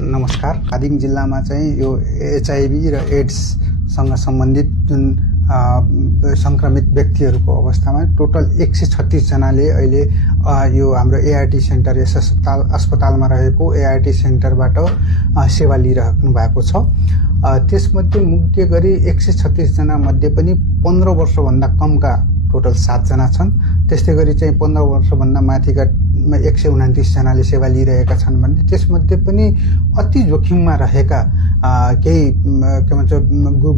नमस्कार। धादिङ जिल्लामा चाहिँ यो एचआईभी र एड्ससँग सम्बन्धित जुन संक्रमित व्यक्तिहरूको अवस्थामा टोटल 136 जनाले अहिले यो हाम्रो एआरटी सेन्टर यस अस्पतालमा रहेको एआरटी सेन्टरबाट सेवा लिइराख्नु भएको छ। त्यसमध्ये मुख्य गरी 136 जना मध्ये पनि 15 वर्षभन्दा कमका टोटल 7 जना छन्। त्यस्तै गरी चाहिँ 15 वर्षभन्दा माथिका 129 जनाले सेवा लिइरहेका छन् भने त्यसमध्ये पनि अति जोखिममा रहेका केही के भन्छ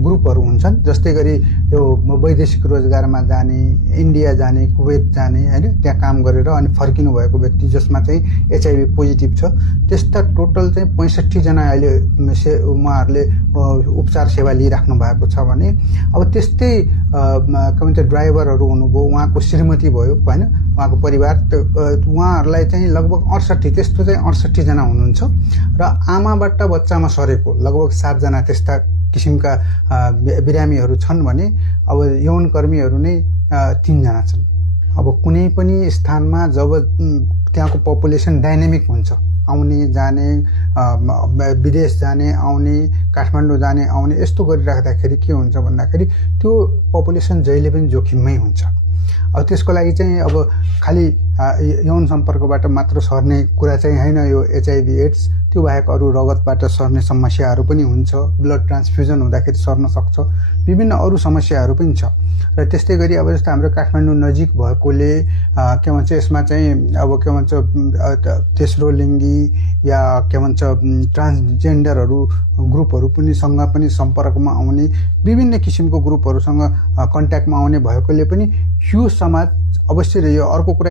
ग्रुपहरू हुन्छन्। जस्तै गरी यो वैदेशिक रोजगारमा जाने, इन्डिया जाने, कुवेत जाने हैन, त्यहाँ काम गरेर अनि फर्किनु भएको व्यक्ति जसमा चाहिँ एचआईभी पोजिटिभ छ, त्यस्ता टोटल चाहिँ 65 जना अहिले उहाँहरूले उपचार सेवा लिइराख्नु भएको छ भने अब त्यस्तै के भन्छ ड्राइभरहरू हुनुभयो, उहाँको श्रीमती भयो हैन, उहाँको परिवार, उहाँहरूलाई चाहिँ लगभग 68 त्यस्तो चाहिँ 68 जना हुनुहुन्छ र आमाबाट बच्चामा सरेको लगभग 7 जना त्यस्ता किसिमका बिरामीहरू छन् भने अब यौन कर्मीहरू नै 3 जना छन्। अब कुनै पनि स्थानमा जब त्यहाँको पपुलेसन डाइनामिक हुन्छ, आउने जाने, विदेश जाने आउने, काठमाडौँ जाने आउने, यस्तो गरिराख्दाखेरि के हुन्छ भन्दाखेरि त्यो पपुलेसन जहिले पनि जोखिममै हुन्छ। अब त्यसको लागि चाहिँ अब खाली यौन सम्पर्कबाट मात्र सर्ने कुरा चाहिँ हैन यो एचआईभी एड्स, त्यो बाहेक अरू रगतबाट सर्ने समस्याहरू पनि हुन्छ, ब्लड ट्रान्सफ्युजन हुँदाखेरि सर्न सक्छ, विभिन्न अरू समस्याहरू पनि छ। र त्यस्तै गरी अब जस्तो हाम्रो काठमाडौँ नजिक भएकोले के भन्छ यसमा चाहिँ अब के भन्छ तेस्रो लिङ्गी या के भन्छ ट्रान्सजेन्डरहरू ग्रुपहरू पनि सँग पनि सम्पर्कमा आउने, विभिन्न किसिमको ग्रुपहरूसँग कन्ट्याक्टमा आउने भएकोले पनि यो समाज अवश्य यो अर्को कुरा